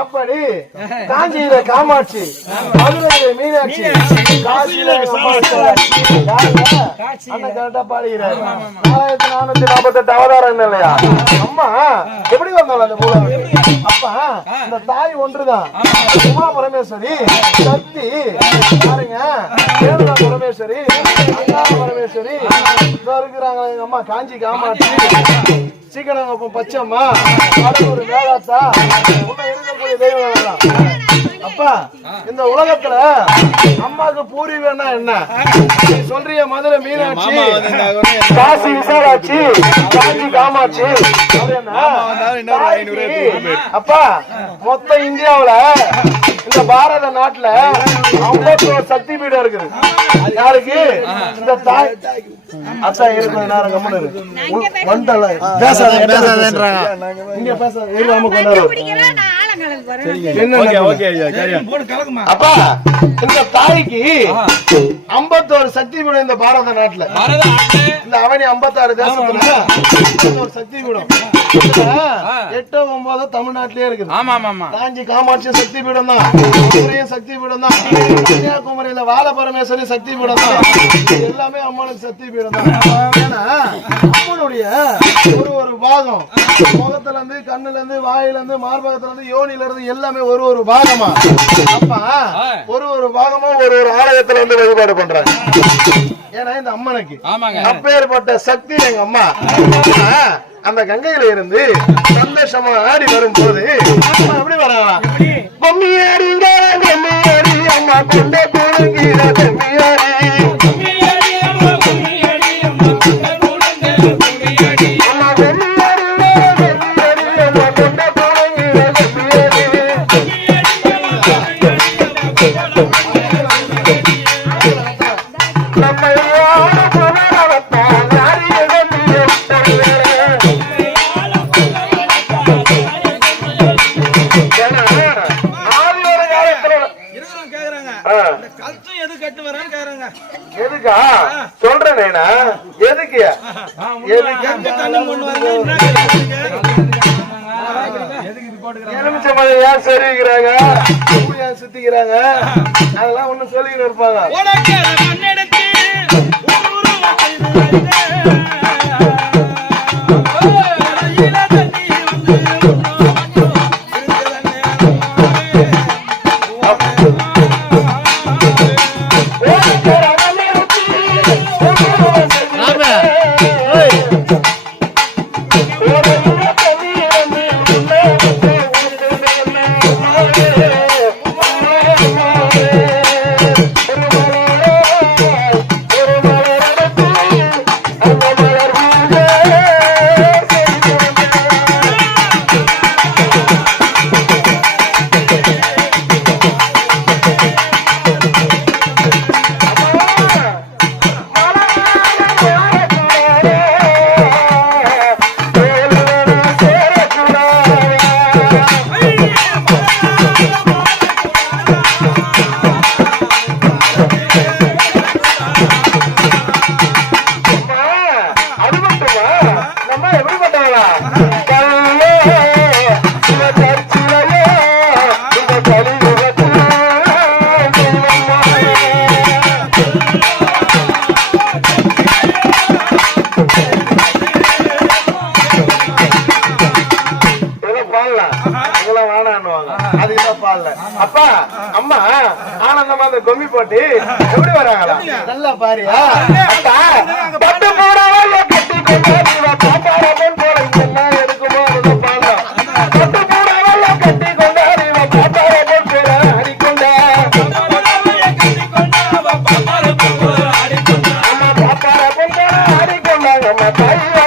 அப்படி காஞ்சியில காமாட்சி, மதுரையில மீனாட்சி, காசியில அண்ணன் கரெக்டா பாடுகிறாரு. 1448 அவதாரம் இல்லையா அம்மா எப்படி வந்தாலும் அந்த பூலோகத்துக்கு. அப்ப இந்த தாய் ஒன்றுதான் உமா பரமேஸ்வரி, சக்தி பாருங்க, தேவதா பரமேஸ்வரி, அங்காள பரமேஸ்வரி இருக்கிறாங்க. எங்க அம்மா காஞ்சி காமாட்சி, சீக்கிரம் பச்சம்மா, ஒரு வேளாத்தா இருக்கக்கூடிய தெய்வம். அப்பா இந்த உலகத்துல அம்மாவுக்கு பூர்வீகம்னா என்ன சொல்றிய? மதுரை மீனாட்சி, காசி விசாலாட்சி, காஞ்சி காமாட்சி. அப்பா மொத்த இந்தியாவுல இந்த பாரத நாட்டுல 51 சக்தி பீடம் இருக்குது. யாருக்கு? இந்த தாய் அத்தா இருக்கிற நேரம் கம்மனு வந்துட்டல பேசாத இங்க பேசாத ஏறாம கொண்டாரு. அப்பா இந்த தாய்க்கு 51 சக்தி பீடம் இந்த பாரத நாட்டுல, இந்த அவனி 56 தேசத்துல 51 சக்தி பீடம். 8 9 தமிழ்நாட்டிலே இருக்குது. காஞ்சி காமாட்சி சக்தி பீடம் தான், சக்தி பீடம் தான், கன்னியாகுமரியில வாழ பரமேஸ்வரி சக்தி பீடம் தான். எல்லாமே அம்மனுக்கு சக்தி பீடம் தான். ஏன்னா அம்மனுடைய ஒரு பாகம் முகத்துல இருந்து, கண்ணுல இருந்து, வாயில இருந்து, மார்பகத்துல இருந்து, யோனில இருந்து எல்லாமே ஒரு பாகமா. அப்ப ஒரு பாகமா ஒரு ஆலயத்துல வந்து வழிபாடு பண்றாங்க. ஏன்னா இந்த அம்மனுக்கு அப்பேற்பட்ட சக்தி எங்க அம்மா அந்த கங்கையில இருந்து சந்தோஷமா ஆடி வரும்போது எப்படி வராங்களாம்? பொம்மியாரிங்க பொம்மியாரி அம்மா கொண்டே போடுங்கிற பொம்மியாரி, எதுக்கா சொல்றேன் எதுக்கு எலுமிச்சை மழை ஏன் சரிக்கிறாங்க, சுத்திக்கிறாங்க, அதெல்லாம் ஒண்ணு சொல்லிக்கிட்டு இருப்பாங்க. அப்பா அம்மா ஆனந்தமா அந்த கொம்பி போட்டு எப்படி வராங்களா? நல்லா பாரியா பட்டு போடாமல் கட்டி கொண்டாடி பாப்பாரப்பன் போல இதெல்லாம் எடுக்குமோ பாடம். பட்டு போடாமல் கட்டி கொண்டாடி பாப்பாரப்பன் போல அடிக்கொண்டா பாப்பாரப்பன் போல அடிக்கொண்டாங்க தாய்